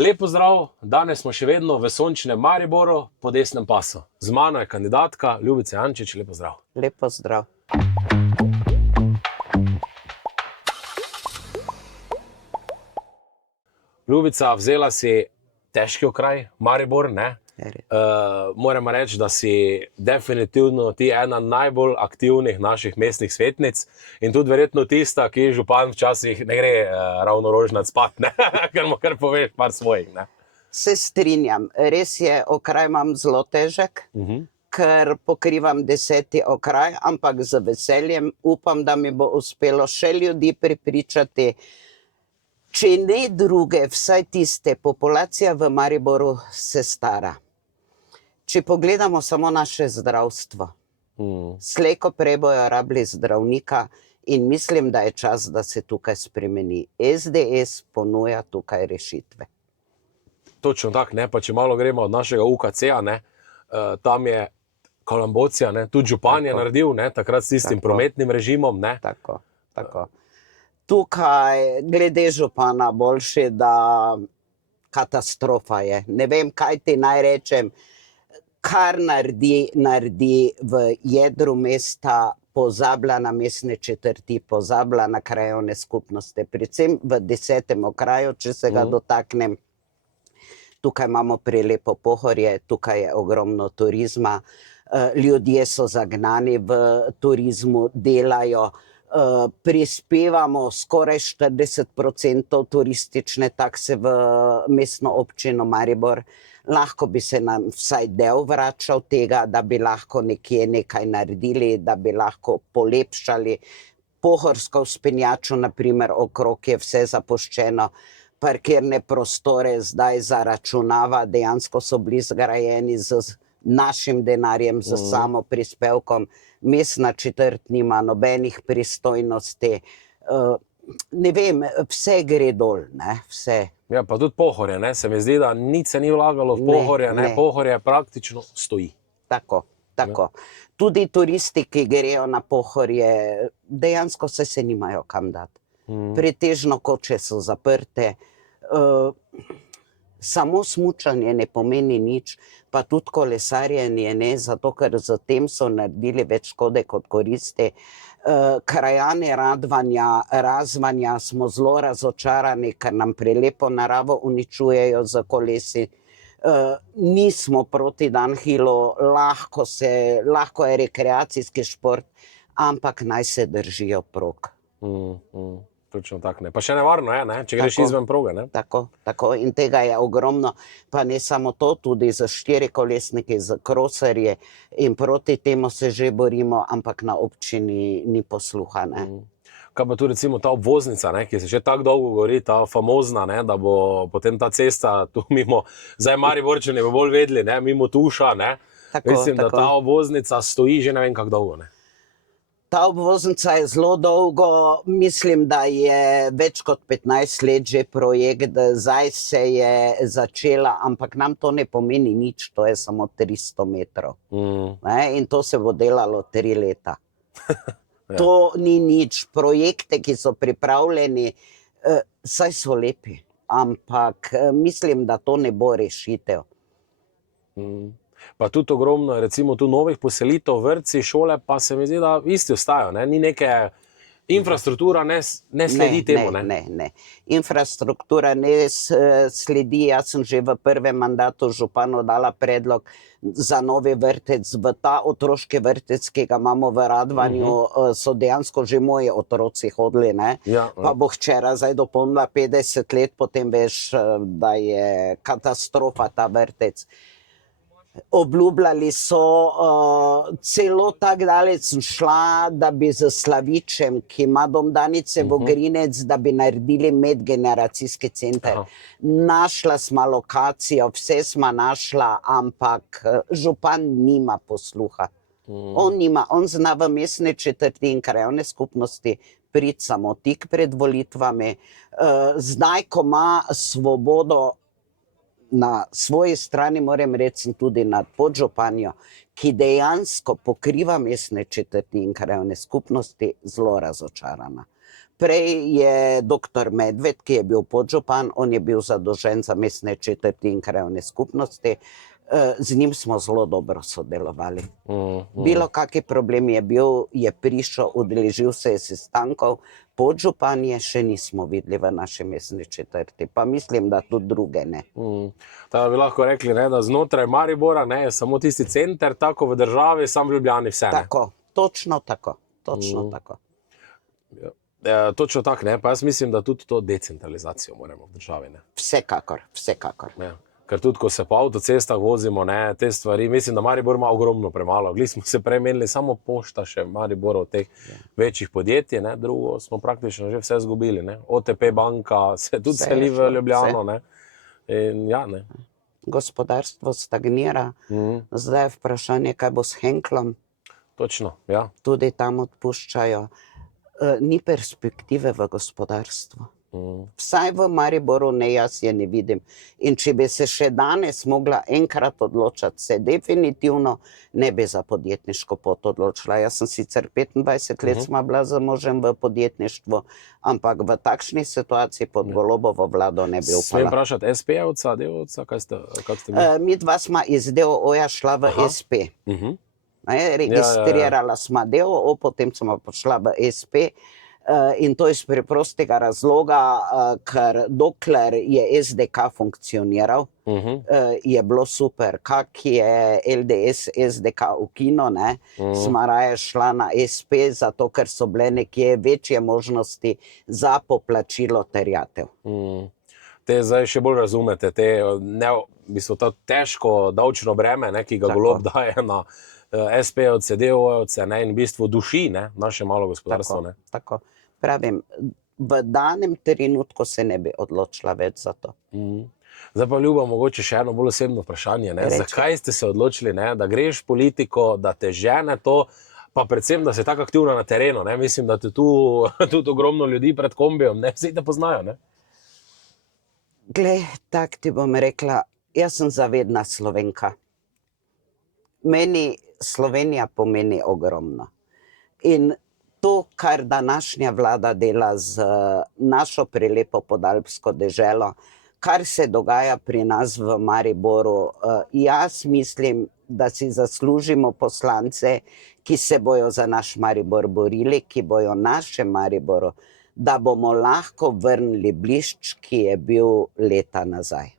Lep pozdrav, danes smo še vedno v sončnem Mariboru po desnem pasu. Z mano je kandidatka Ljubica Jančič, lep pozdrav. Lep pozdrav. Ljubica, vzela si težki okraj, Maribor, ne? Moramo reči, da si definitivno ti ena najbolj aktivnih naših mestnih svetnic in tudi verjetno tista, ki župan včasih ne gre ravno rožnat spat, ne? Ker mu kar poveš par svojih, ne? Se strinjam, res je, okraj imam zelo težek, ker pokrivam 10. okraj, ampak z veseljem upam, da mi bo uspelo še ljudi prepričati, če ne druge, vsaj tiste, populacija v Mariboru se stara. Če pogledamo samo naše zdravstvo, slej ko prej bojo rabili zdravnika in mislim, da je čas, da se tukaj spremeni. SDS ponuja tukaj rešitve. Točno tako, ne, pa če malo gremo od našega UKC-a, ne, tam je Kalambocija, ne, tudi župan je naredil, ne, takrat s tistim prometnim režimom, ne. Tako. Tukaj, glede župana, boljše, da katastrofa je. Ne vem, kaj ti naj rečem, kar naredi v jedru mesta, pozablja na mestne četrti, pozablja na krajevne skupnosti, predvsem v 10. okraju, če se ga dotaknem. Tukaj imamo prelepo Pohorje, tukaj je ogromno turizma, ljudje so zagnani v turizmu, delajo, prispevamo skoraj 40% turistične takse v mestno občino Maribor. Lahko bi se nam vsaj del vračal tega, da bi lahko nekje nekaj naredili, da bi lahko polepšali. Pohorsko vzpenjačo, na primer, okrog je vse zapuščeno, parkirne prostore zdaj zaračunava, dejansko so bili zgrajeni z našim denarjem, z samo prispevkom. Mestna četrt nima nobenih pristojnosti. Ne vem, vse gre dol, ne, vse. Ja, pa tudi Pohorje, ne, se mi zdi, da nič se ni vlagalo v Pohorje, ne, Pohorje praktično stoji. Tako. Tudi turisti, ki grejo na Pohorje, dejansko se nimajo kam dati. Pretežno koče so zaprte, samo smučanje ne pomeni nič, pa tudi kolesarjenje ne, zato ker z tem so naredili več škode kot koristi. Krajane Razvanja smo zelo razočarani, ker nam prelepo naravo uničujejo z kolesi. Nismo proti downhillu, lahko je rekreacijski šport, ampak naj se držijo prog. Točno tako, ne. Pa še nevarno je, ne, če greš izven proge, ne. Tako, in tega je ogromno, pa ne samo to, tudi za štirikolesniki, za kroserje in proti temu se že borimo, ampak na občini ni posluha, ne. Kaj pa tu recimo ta obvoznica, ne, ki se že tako dolgo govori, ta famozna, ne, da bo potem ta cesta tu mimo, zdaj Mariborčani bo bolj vedeli, ne, mimo Tuša, ne. Mislim, da ta obvoznica stoji že ne vem kako dolgo, ne. Ta obvoznica je zelo dolgo, mislim, da je več kot 15 let že projekt, zdaj se je začela, ampak nam to ne pomeni nič, to je samo 300 metrov. In to se bo delalo 3 leta. To ni nič, projekte, ki so pripravljeni, saj so lepi, ampak mislim, da to ne bo rešitev. Pa tudi ogromno, recimo tu novih poselitev, vrtci, šole, pa se mi zdi, da isti ostajajo, ne, ni neke infrastruktura, ne sledi temu, ne. Ne, infrastruktura ne sledi, jaz sem že v prvem mandatu županu dala predlog za novi vrtec, v ta otroški vrtec, ki ga imamo v Radvanju, so dejansko že moji otroci hodili, ne. Pa bo hčera zdaj dopolnila 50 let, potem veš, da je katastrofa ta vrtec. Obljubljali so, celo tako daleč sem šla, da bi s Slavičem, ki ima dom Danice Vogrinec, da bi naredili medgeneracijski center. Našla sva lokacijo, vse sva našla, ampak župan nima posluha. On zna v mestne četrti in krajevne skupnosti priti samo tik pred volitvami. Zdaj, ko ima svobodo, na svoji strani, moram reči, tudi nad podžupanjo, ki dejansko pokriva mestne četrti in krajevne skupnosti, zelo razočarana. Prej je doktor Medved, ki je bil podžupan, on je bil zadolžen za mestne četrti in krajevne skupnosti. Z njim smo zelo dobro sodelovali. Bilo kakšen problem je bil, je prišel, udeležil se je sestankov, podžupanje še nismo videli v naši mestni četrti, pa mislim, da tudi druge ne. Tako bi lahko rekli, ne, da znotraj Maribora ne, je samo tisti center, tako v državi, sam v Ljubljani vse. Ne? Tako, točno tako, točno tako. Točno tako, ne, pa jaz mislim, da tudi to decentralizacijo moramo v državi. Ne? Vsekakor, vsekakor. Ja. Ker tudi, ko se po avtocestah vozimo, ne, te stvari, mislim, da Maribor ima ogromno premalo. Gli smo se premenili samo pošta še Mariborov teh večjih podjetij, ne, drugo smo praktično že vse zgubili, ne. OTP banka se tudi seli v Ljubljano, ne. In ja, ne. Gospodarstvo stagnira, zdaj je vprašanje, kaj bo s Henklom. Točno, ja. Tudi tam odpuščajo. Ni perspektive v gospodarstvu. Vsaj v Mariboru ne, jaz je ne vidim. In če bi se še danes mogla enkrat odločati, se definitivno ne bi za podjetniško pot odločila. Jaz sem sicer 25 let sva bila z možem v podjetništvu, ampak v takšni situaciji pod Golobovo vlado ne bi upala. Smem vprašati, SP-ovca, D-ovca, kaj ste mi? Mi dva sva iz DOO-ja šla v SP. Registrirala sva DOO, potem sva pošla v SP. In to iz preprostega razloga, ker dokler je SDK funkcioniral, je bilo super. Kak je LDS SDK ukino, ne, sva raje šla na SP, zato ker so bile nekje večje možnosti za poplačilo terjatev. Te zdaj še bolj razumete, v bistvu to težko davčno breme, ne, ki ga Golob daje na SP-ovce, DO-ovce, ne, in v bistvu duši, ne, naše malo gospodarstvo. Ne. Tako. Pravim, v danem trenutku se ne bi odločila več za to. Zdaj pa, Ljuba, mogoče še eno bolj osebno vprašanje. Ne? Zakaj ste se odločili, ne? Da greš v politiko, da te žene to, pa predvsem, da si tako aktivna na terenu? Ne? Mislim, da te tu tudi ogromno ljudi pred kombijem, ne? Vsi te poznajo. Ne? Glej, tak ti bom rekla, jaz sem zavedna Slovenka. Meni Slovenija pomeni ogromno. In to, kar današnja vlada dela z našo prelepo podalpsko deželo, kar se dogaja pri nas v Mariboru, jaz mislim, da si zaslužimo poslance, ki se bojo za naš Maribor borili, ki bojo naše Mariboru, da bomo lahko vrnili blišč, ki je bil leta nazaj.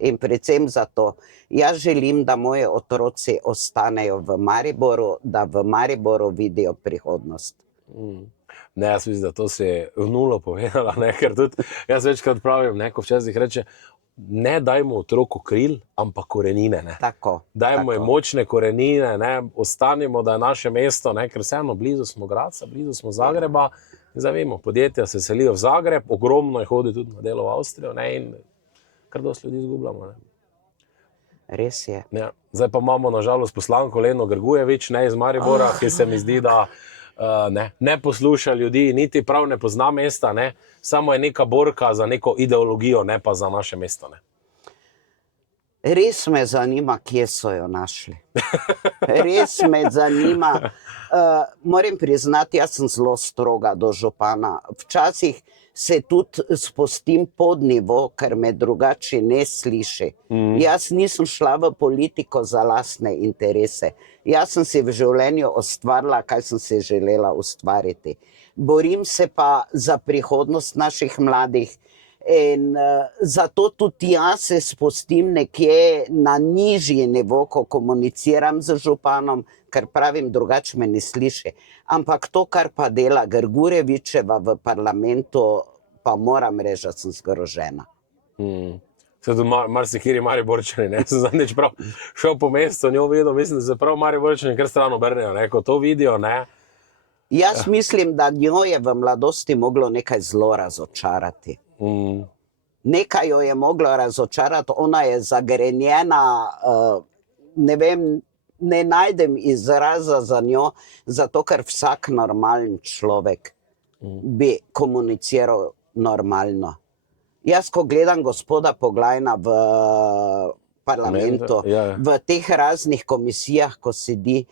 In predvsem zato, jaz želim, da moji otroci ostanejo v Mariboru, da v Mariboru vidijo prihodnost. Ne, jaz mislim, da to si v nulo povedala, ne, ker tudi jaz večkrat pravim, ne, ko včasih reče, ne dajmo otroku kril, ampak korenine, ne. Tako. Dajmo jim močne korenine, ne, ostanimo, da je naše mesto, ne, ker vseeno blizu smo Gradca, blizu smo Zagreba, zdaj vemo, podjetja se selijo v Zagreb, ogromno je hodi tudi na delo v Avstrijo, ne, in kar dosti ljudi izgubljamo, ne. Res je. Ja, zdaj pa imamo nažalost poslanko Leno Grgujevič, ne, iz Maribora, ki se mi zdi, da ne posluša ljudi, niti prav ne pozna mesta, ne, samo je neka borka za neko ideologijo, ne pa za naše mesto. Ne. Res me zanima, kje so jo našli. Res me zanima. Moram priznati, jaz sem zelo stroga do župana. Včasih se tudi spustim pod nivo, ker me drugače ne sliši. Jaz nisem šla v politiko za lastne interese. Jaz sem si v življenju ustvarila, kaj sem si želela ustvariti. Borim se pa za prihodnost naših mladih in zato tudi jaz se spustim nekje na nižji nivo, ko komuniciram z županom, ker pravim, drugače me ne sliši. Ampak to, kar pa dela Grgurevičeva v parlamentu, pa moram reči, da sem zgrožena. Se tudi marsikiri Mariborčani, ne, sem zadnjič prav šel po mestu, njo videl, mislim, da se prav Mariborčani kar stran obrnejo, ne, ko to vidijo, ne. Jaz mislim, da njo je v mladosti moglo nekaj zelo razočarati. Nekaj jo je moglo razočarati, ona je zagrenjena, ne vem, ne najdem izraza za njo, zato ker vsak normalen človek bi komuniciral normalno. Jaz, ko gledam gospoda Poglajna v parlamentu, v teh raznih komisijah, ko sedi,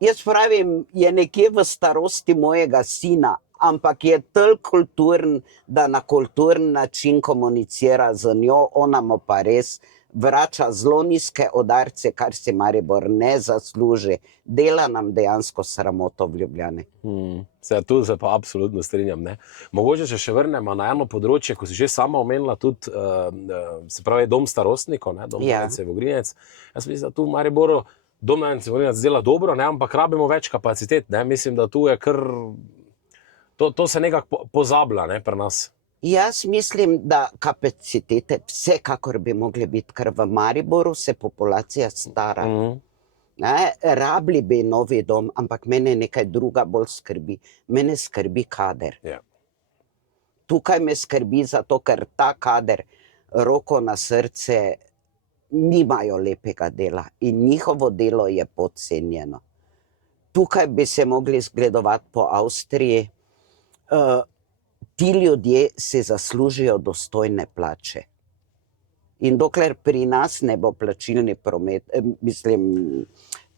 Jaz pravim, je nekje v starosti mojega sina, ampak je toliko kulturen, da na kulturen način komunicira z njo, ona mu pa res vrača zelo nizke udarce, kar si Maribor ne zasluži. Dela nam dejansko sramoto v Ljubljani. Tu se pa absolutno strinjam. Ne? Mogoče, če še vrnemo na eno področje, ko si že sama omenila tudi, se pravi, dom starostnikov, ne? Dom Danice Vogrinec. Jaz mislim, da tu v Mariboru dom Danice Vogrinec dela dobro, ne? Ampak rabimo več kapacitet. Ne? Mislim, da tu je kar... To se nekako pozablja, ne, pri nas. Jaz mislim, da kapacitete vsekakor bi mogli biti, ker v Mariboru se populacija stara. Ne, rabili bi novi dom, ampak mene nekaj druga bolj skrbi. Mene skrbi kader. Tukaj me skrbi zato, ker ta kader, roko na srce, nimajo lepega dela in njihovo delo je podcenjeno. Tukaj bi se mogli zgledovati po Avstriji. Ti ljudje si zaslužijo dostojne plače. In dokler pri nas ne bo plačilni promet,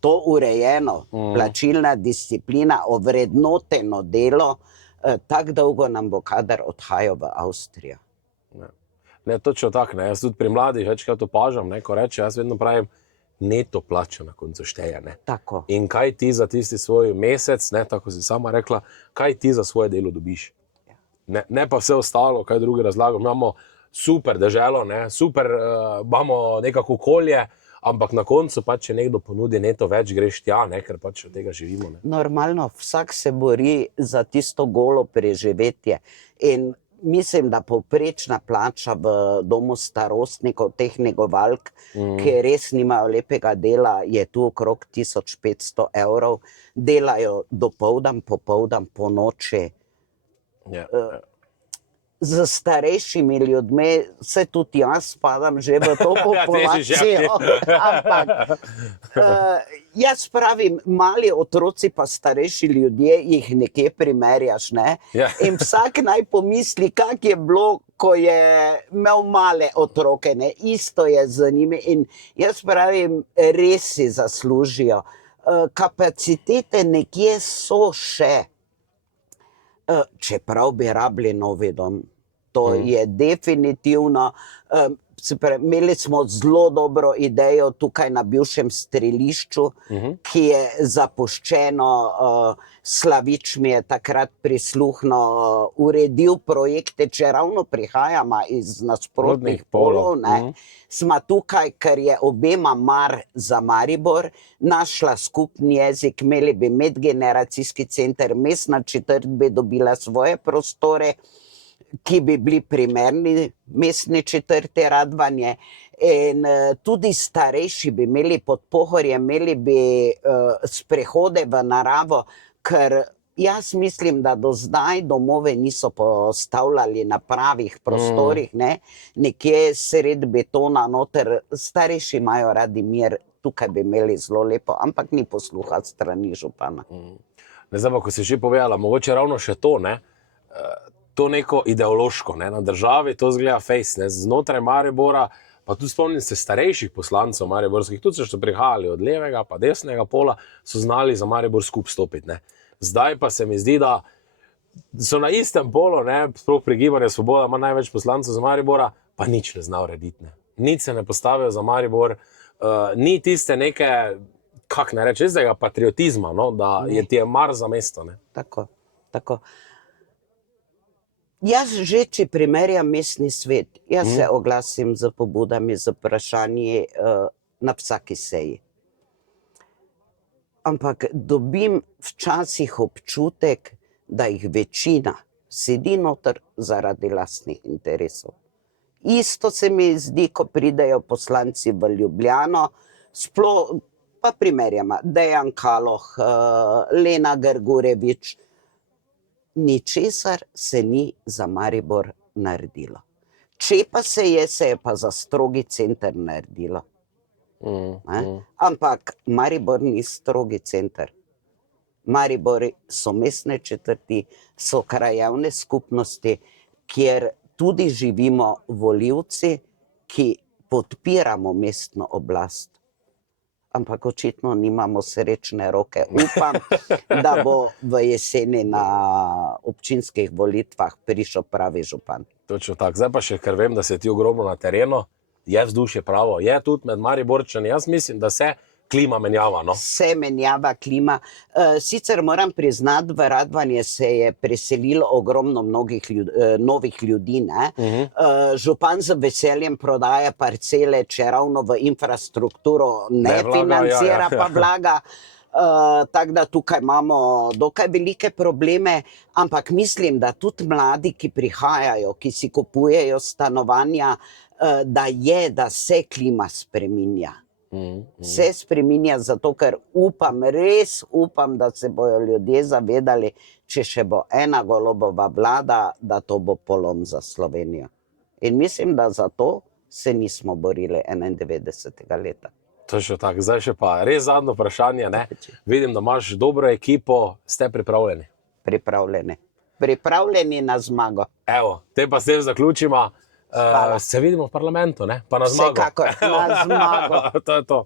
to urejeno, plačilna disciplina, ovrednoteno delo, tako dolgo nam bo kadar odhajal v Avstrijo. Ne, točno tako, ne. Jaz tudi pri mladih večkrat opažam, ne, ko reče, jaz vedno pravim, neto plača na koncu šteje. Ne. Tako. In kaj ti za tisti svoj mesec, ne, tako si sama rekla, kaj ti za svoje delo dobiš. Ne pa vse ostalo, kaj drugi razlagam. Imamo super deželo, ne, super, imamo nekako okolje, ampak na koncu pa, če nekdo ponudi neto več, greš tja, ne, ker pač od tega živimo. Ne. Normalno, vsak se bori za tisto golo preživetje in mislim, da povprečna plača v domu starostnikov, teh negovalk, ki res nimajo lepega dela, je tu okrog 1500 €. Delajo dopoldan, popoldan, po noči. Z starejšimi ljudmi, se tudi jaz spadam že v to populacijo, ampak jaz pravim, mali otroci pa starejši ljudje, jih nekje primerjaš, ne? In vsak naj pomisli, kak je bilo, ko je imel male otroke, ne? Isto je z njimi in jaz pravim, res si zaslužijo. Kapacitete nekje so še. Čeprav bi rabili novi dom. To je definitivno, imeli smo zelo dobro idejo tukaj na bivšem strelišču, ki je zapuščeno, Slavič mi je takrat prisluhnil, uredil projekte, če ravno prihajamo iz nasprotnih polov, ne, sva tukaj, ker je obema mar za Maribor, našla skupni jezik, imeli bi medgeneracijski center, mestna četrt bi dobila svoje prostore, ki bi bili primerni mestni četrti Radvanje in tudi starejši bi imeli pod Pohorjem, imeli bi sprehode v naravo, ker jaz mislim, da do zdaj domove niso postavljali na pravih prostorih, ne, nekje sred betona noter, starejši imajo radi mir, tukaj bi imeli zelo lepo, ampak ni posluha strani župana. Ne, zdaj pa, ko si že povedala, mogoče ravno še to, ne, to neko ideološko, ne, na državi to zgleda fejs, ne, znotraj Maribora, pa tudi spomnim se starejših poslancev mariborskih, tudi so prihajali od levega pa desnega pola, so znali za Maribor skup stopiti, ne. Zdaj pa se mi zdi, da so na istem polu, ne, sploh pri Gibanju Svoboda ima največ poslancev za Maribora, pa nič ne zna urediti, ne. Nič se ne postavijo za Maribor, ni tiste neke, kak ne reči, tistega patriotizma, no, da ti je mar za mesto, ne. Tako, tako. Jaz že, če primerjam mestni svet, jaz se oglasim z pobudami, z vprašanji na vsaki seji. Ampak dobim včasih občutek, da jih večina sedi noter zaradi lastnih interesov. Isto se mi zdi, ko pridejo poslanci v Ljubljano, sploh pa primerjamo, Dejan Kaloh, Lena Grgurevič, ničesar se ni za Maribor naredilo. Če pa se je pa za strogi center naredilo. Ampak Maribor ni strogi center. Maribor so mestne četrti, so krajevne skupnosti, kjer tudi živimo volivci, ki podpiramo mestno oblast. ampak očitno nimamo srečne roke. Upam, da bo v jeseni na občinskih volitvah prišel pravi župan. Točno tako. Zdaj pa še, ker vem, da se ti ogromno na terenu, je vzdušje pravo, je tudi med Mariborčani. Jaz mislim, da se klima menjava. No? Se menjava klima. Sicer moram priznati, v Radvanje se je preselilo ogromno novih ljudi. Župan z veseljem prodaja parcele, če ravno v infrastrukturo ne financira, pa vlaga. Tako da tukaj imamo dokaj velike probleme, ampak mislim, da tudi mladi, ki prihajajo, ki si kupujejo stanovanja, da se klima spreminja. Se spreminja zato, ker res upam, da se bojo ljudje zavedali, če še bo ena Golobova vlada, da to bo polom za Slovenijo. In mislim, da za to se nismo borili 91. leta. Točno tako. Zdaj še pa res zadnje vprašanje. Ne? Vidim, da imaš dobro ekipo. Ste pripravljeni? Pripravljeni. Pripravljeni na zmago. Evo, te pa s tem zaključimo. Se vidimo v parlamentu, ne? Pa na zmago. Vsekakor, na zmago. To je to.